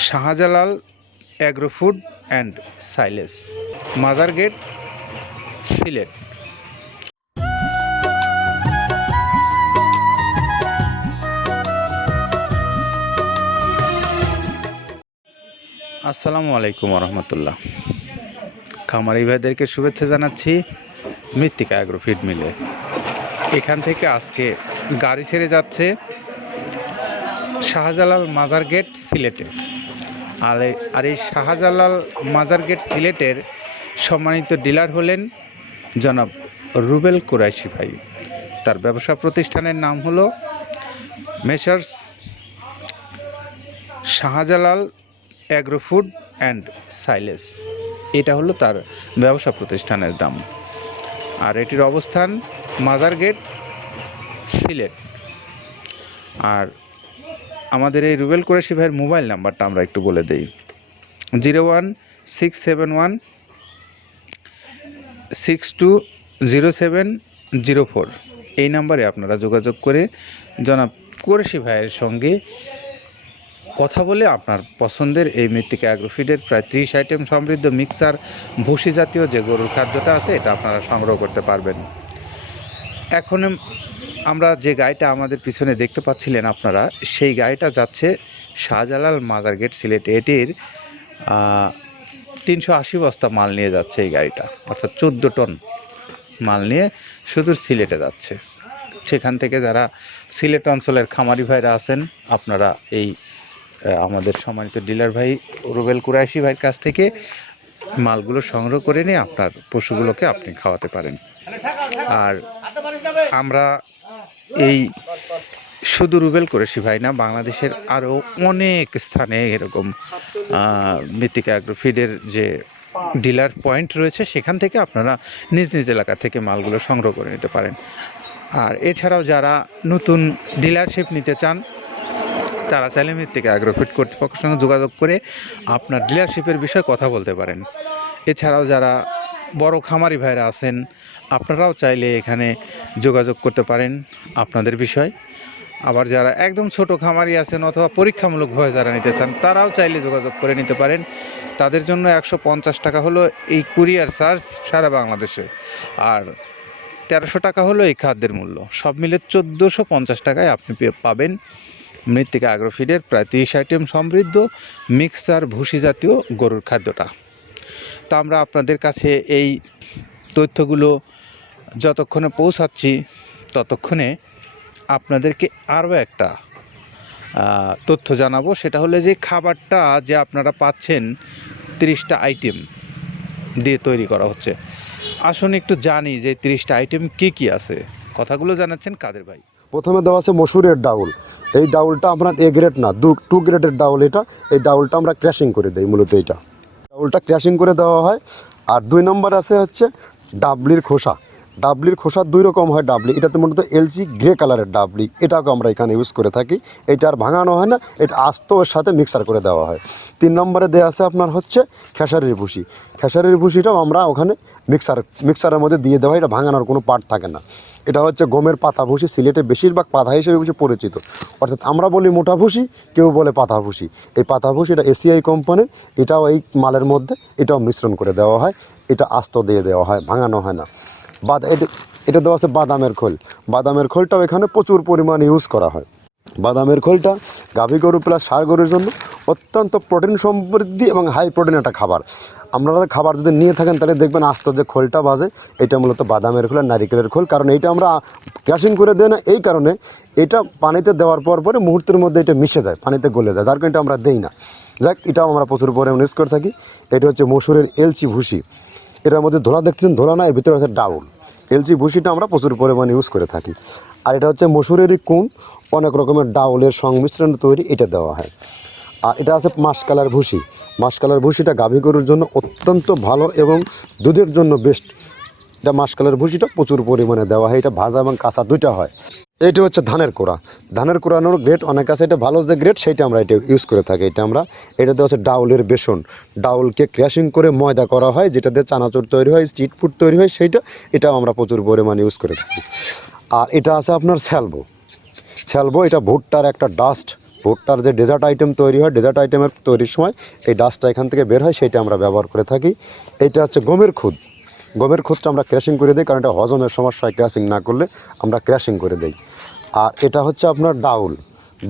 Shahjalal agro food and silage, মাজার gate, Sylhet. আসসালামু আলাইকুম রহমতুল্লাহ। খামারি ভাইদেরকে শুভেচ্ছা জানাচ্ছি মৃত্তিকা অ্যাগ্রো ফিড মিলে। এখান থেকে আজকে গাড়ি ছেড়ে যাচ্ছে শাহজালাল মাজার গেট সিলেটে। আর এই শাহজালাল মাজার গেট সিলেটের সম্মানিত ডিলার হলেন জনাব রুবেল কুরাইশি ভাই। তার ব্যবসা প্রতিষ্ঠানের নাম হলো messrs Shahjalal agro food and silage. এটা হলো তার ব্যবসা প্রতিষ্ঠানের নাম। আর এটির অবস্থান মাজার গেট, সিলেট। আর আমাদের এই রুবেল কুরাইশি ভাইয়ের মোবাইল নাম্বারটা আমরা একটু বলে দিই, 01671620704। এই নাম্বারে আপনারা যোগাযোগ করে জনাব কুরাইশি ভাইয়ের সঙ্গে কথা বলে আপনার পছন্দের এই মৃত্তিকা অ্যাগ্রোফিডের প্রায় 30 আইটেম সমৃদ্ধ মিক্সার ভুসি জাতীয় যে গরুর খাদ্যটা আছে এটা আপনারা সংগ্রহ করতে পারবেন। এখন আমরা যে গাড়িটা আমাদের পিছনে দেখতে পাচ্ছিলেন আপনারা, সেই গাড়িটা যাচ্ছে শাহজালাল মাজার গেট সিলেট। এটির 380 বস্তা মাল নিয়ে যাচ্ছে এই গাড়িটা, অর্থাৎ 14 টন মাল নিয়ে শুধু সিলেটে যাচ্ছে। সেখান থেকে যারা সিলেট অঞ্চলের খামারি ভাইরা আছেন, আপনারা এই আমাদের সম্মানিত ডিলার ভাই রুবেল কুরাইশি ভাইয়ের কাছ থেকে মালগুলো সংগ্রহ করে নিয়ে আপনার পশুগুলোকে আপনি খাওয়াতে পারেন। আর আমরা এই শুধু রুবেল কুরাইশি ভাই না, বাংলাদেশের আরও অনেক স্থানে এরকম মৃত্তিকা অ্যাগ্রোফিডের যে ডিলার পয়েন্ট রয়েছে, সেখান থেকে আপনারা নিজ নিজ এলাকা থেকে মালগুলো সংগ্রহ করে নিতে পারেন। আর এছাড়াও যারা নতুন ডিলারশিপ নিতে চান, তারা চাইলে মৃত্তিকা অ্যাগ্রোফিড কর্তৃপক্ষের সঙ্গে যোগাযোগ করে আপনার ডিলারশিপের বিষয়ে কথা বলতে পারেন। এছাড়াও যারা বড় খামারি ভাইরা আছেন, আপনারাও চাইলে এখানে যোগাযোগ করতে পারেন আপনাদের বিষয়। আবার যারা একদম ছোট খামারি আছেন অথবা পরীক্ষামূলকভাবে যারা নিতে চান, তারাও চাইলে যোগাযোগ করে নিতে পারেন। তাদের জন্য 150 টাকা হলো এই কুরিয়ার চার্জ সারা বাংলাদেশে, আর 1300 টাকা হলো এই খাদ্যের মূল্য। সব মিলে 1450 টাকায় আপনি পাবেন মৃত্তিকা অ্যাগ্রোফিডের প্রায় 30 আইটেম সমৃদ্ধ মিক্সার ভুসি জাতীয় গরুর খাদ্যটা। তা আমরা আপনাদের কাছে এই তথ্যগুলো যতক্ষণে পৌঁছাচ্ছি, ততক্ষণে আপনাদেরকে আরও একটা তথ্য জানাবো। সেটা হলো যে খাবারটা যে আপনারা পাচ্ছেন 30টা আইটেম দিয়ে তৈরি করা হচ্ছে। আসুন একটু জানি যে 30টা আইটেম কি কি আছে। কথাগুলো জানাচ্ছেন কাদের ভাই। প্রথমে দেওয়া আছে মসুরের ডাউল। এই ডাউলটা আপনার এ গ্রেড না, 2 গ্রেডের ডাউল এটা। এই ডাউলটা আমরা ক্র্যাশিং করে দিই, মূলত এইটা ডাউলটা ক্র্যাশিং করে দেওয়া হয়। আর 2 নম্বর আছে হচ্ছে ডাবলির খোসা। ডাবলির খোসা 2 রকম হয় ডাবলি, এটাতে মূলত এলসি গ্রে কালারের ডাবলি, এটাকে আমরা এখানে ইউজ করে থাকি। এটা আর ভাঙানো হয় না, এটা আস্ত ওর সাথে মিক্সার করে দেওয়া হয়। 3 নম্বরে দেওয়া আছে আপনার হচ্ছে খেসারির ভুসি। খেসারির ভুসিটাও আমরা ওখানে মিক্সারের মধ্যে দিয়ে দেওয়া হয়, এটা ভাঙানোর কোনো পার্ট থাকে না। এটা হচ্ছে গমের পাতা ভুসি, সিলেটে বেশিরভাগ পাতা হিসেবে বেশি পরিচিত। অর্থাৎ আমরা বলি মোটা ভুসি, কেউ বলে পাতা ভুসি। এই পাতা ভুসি এটা এসিআই কোম্পানির, এটাও এই মালের মধ্যে এটাও মিশ্রণ করে দেওয়া হয়। এটা আস্ত দিয়ে দেওয়া হয়, ভাঙানো হয় না। এটা দেওয়া আছে বাদামের খোল। বাদামের খোলটাও এখানে প্রচুর পরিমাণে ইউজ করা হয়। বাদামের খোলটা গাভী গরু প্লাস ষাঁড় গরুর জন্য অত্যন্ত প্রোটিন সমৃদ্ধি এবং হাই প্রোটিন একটা খাবার। আপনারা খাবার যদি নিয়ে থাকেন তাহলে দেখবেন আস্ত যে খোলটা বাজে, এটা মূলত বাদামের খোল আর নারিকেলের খোল। কারণ এইটা আমরা ক্র্যাশিং করে দেই না, এই কারণে এটা পানিতে দেওয়ার পরে মুহূর্তের মধ্যে এটা মিশে যায়, পানিতে গলে যায়, যার কারণে এটা আমরা দেই না। যাক, এটাও আমরা প্রচুর পরিমাণে ইউজ করে থাকি। এটা হচ্ছে মসুরের এলচি ভুসি। এটার মধ্যে ধোলা দেখছেন, ধোলা না, এর ভিতরে আছে ডাউল। এলচি ভুসিটা আমরা প্রচুর পরিমাণে ইউজ করে থাকি। আর এটা হচ্ছে মসুরেরই কুন, অনেক রকমের ডাউলের সংমিশ্রণ তৈরি, এটা দেওয়া হয়। আর এটা আছে মাসকালার ভুসি। মাসকালার ভুসিটা গাভী গরুর জন্য অত্যন্ত ভালো এবং দুধের জন্য বেস্ট। এটা মাসকালার ভুসিটা প্রচুর পরিমাণে দেওয়া হয়। এটা ভাজা এবং কাঁচা দুইটা হয়। এইটা হচ্ছে ধানের কোড়া। ধানের কোড়ানোর গ্রেড অনেক আছে, এটা ভালো যে গ্রেড সেইটা আমরা এটা ইউজ করে থাকি। এটা দেওয়া হচ্ছে ডাউলের বেসন। ডাউলকে ক্র্যাশিং করে ময়দা করা হয়, যেটা দিয়ে চানাচুর তৈরি হয়, স্ট্রিট ফুড তৈরি হয়, এটাও আমরা প্রচুর পরিমাণে ইউজ করে থাকি। আর এটা আছে আপনার স্যালবো। এটা ভুট্টার একটা ডাস্ট ভুট্টার যে ডেজার্ট আইটেম তৈরি হয়, ডেজার্ট আইটেমের তৈরির সময় এই ডাস্টটা এখান থেকে বের হয়, সেটা আমরা ব্যবহার করে থাকি। এটা হচ্ছে গমের খুদ। গমের খুদটা আমরা ক্র্যাশিং করে দিই, কারণ এটা হজমের সমস্যা হয়, ক্র্যাশিং না করলে আমরা ক্র্যাশিং করে দিই। আর এটা হচ্ছে আপনার ডাউল,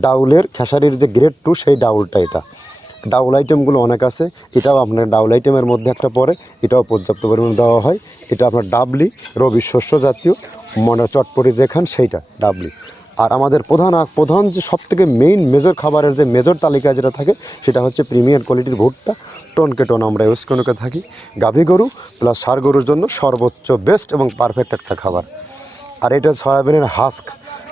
ডাউলের খেসারির যে গ্রেড 2 সেই ডাউলটা। এটা ডাউল আইটেমগুলো অনেক আছে, এটাও আপনার ডাউল আইটেমের মধ্যে একটা পড়ে, এটাও পর্যাপ্ত পরিমাণে দেওয়া হয়। এটা আপনার ডাবলি, রবি শস্য জাতীয়, মনে চটপটি যেখান সেইটা ডাবলি। আর আমাদের প্রধান যে সবথেকে মেইন মেজর খাবারের যে মেজর তালিকায় যেটা থাকে সেটা হচ্ছে প্রিমিয়ার কোয়ালিটির ভুট্টা, টনকে টন আমরা ইউজ করে থাকি। গাভী গরু প্লাস ষাঁড় গরুর জন্য সর্বোচ্চ বেস্ট এবং পারফেক্ট একটা খাবার। আর এটা সয়াবিনের হাস্ক,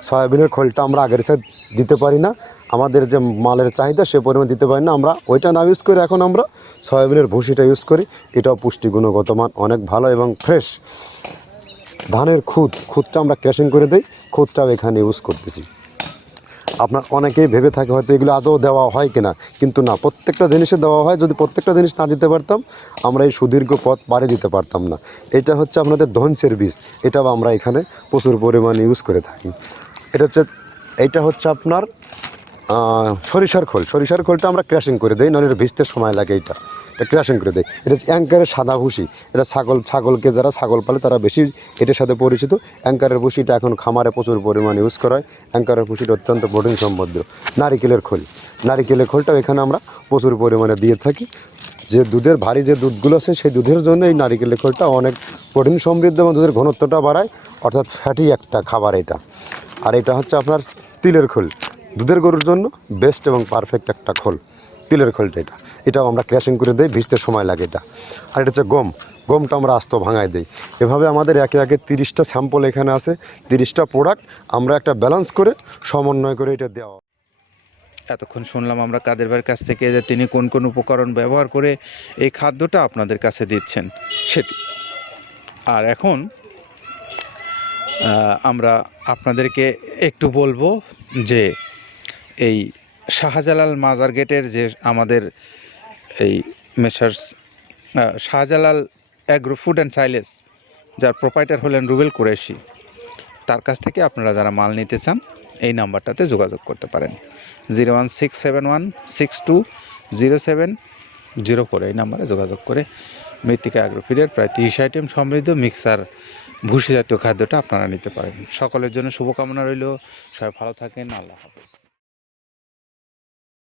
সয়াবিনের খোলটা আমরা আগের সাথে দিতে পারি না, আমাদের যে মালের চাহিদা সে পরিমাণ দিতে পারি না, আমরা ওইটা না ইউজ করে এখন আমরা সয়াবিনের ভুসিটা ইউজ করি। এটাও পুষ্টি গুণগত মান অনেক ভালো এবং ফ্রেশ। ধানের খুদটা আমরা ক্র্যাশিং করে দিই, খুদটাও এখানে ইউজ করতেছি। আপনার অনেকেই ভেবে থাকে হয়তো এগুলো আদৌ দেওয়া হয় কিনা, কিন্তু না, প্রত্যেকটা জিনিসে দেওয়া হয়। যদি প্রত্যেকটা জিনিস না দিতে পারতাম আমরা এই সুদীর্ঘ পথ পাড়ি দিতে পারতাম না। এটা হচ্ছে আপনাদের ধনসের বীজ, এটাও আমরা এখানে প্রচুর পরিমাণে ইউজ করে থাকি। এইটা হচ্ছে আপনার সরিষার খোল। সরিষার খোলটা আমরা ক্র্যাশিং করে দিই, নাহলে ভিজতে সময় লাগে। এটা ক্র্যাশিং করে দেয়। এটা অ্যাঙ্কারের সাদা ভুসি, এটা ছাগলকে যারা ছাগল পালে তারা বেশি এটার সাথে পরিচিত। অ্যাঙ্কারের ভুসিটা এখন খামারে প্রচুর পরিমাণে ইউজ করা হয়। অ্যাঙ্কারের ভুসিটা অত্যন্ত প্রোটিন সমৃদ্ধ। নারিকেলের খোলটাও এখানে আমরা প্রচুর পরিমাণে দিয়ে থাকি। যে দুধের ভারী যে দুধগুলো আছে সেই দুধের জন্য এই নারিকেলের খোলটা অনেক প্রোটিন সমৃদ্ধ এবং দুধের ঘনত্বটা বাড়ায়, অর্থাৎ ফ্যাটি একটা খাবার এটা। আর এটা হচ্ছে আপনার তিলের খোল, দুধের গরুর জন্য বেস্ট এবং পারফেক্ট একটা খোল, তিলের খোলটা। এটাও আমরা ক্র্যাশিং করে দিই, ভিজতে সময় লাগে এটা। আর এটা হচ্ছে গমটা আমরা আস্ত ভাঙায় দিই। এভাবে আমাদের একে 30টা স্যাম্পল এখানে আছে, 30টা প্রোডাক্ট আমরা একটা ব্যালেন্স করে সমন্বয় করে এটা দেওয়া। এতক্ষণ শুনলাম আমরা কাদের ভাইয়ের কাছ থেকে যে তিনি কোন কোন উপকরণ ব্যবহার করে এই খাদ্যটা আপনাদের কাছে দিচ্ছেন সেটি। আর এখন আমরা আপনাদেরকে একটু বলবো যে এই শাহজালাল মাজার গেটের যে আমাদের এই Messrs Shahjalal agro food and সাইলেস, যার প্রোপাইটার হলেন রুবেল কুরেশি, তার কাছ থেকে আপনারা যারা মাল নিতে চান এই নাম্বারটাতে যোগাযোগ করতে পারেন। 01671620704 এই নাম্বারে যোগাযোগ করে মৃত্তিকা অ্যাগ্রোফিডের প্রায় 30 আইটেম সমৃদ্ধ মিক্সার ভুসি জাতীয় খাদ্যটা আপনারা নিতে পারেন। সকলের জন্য শুভকামনা রইল, সবাই ভালো থাকেন, আল্লাহ হাফেজ।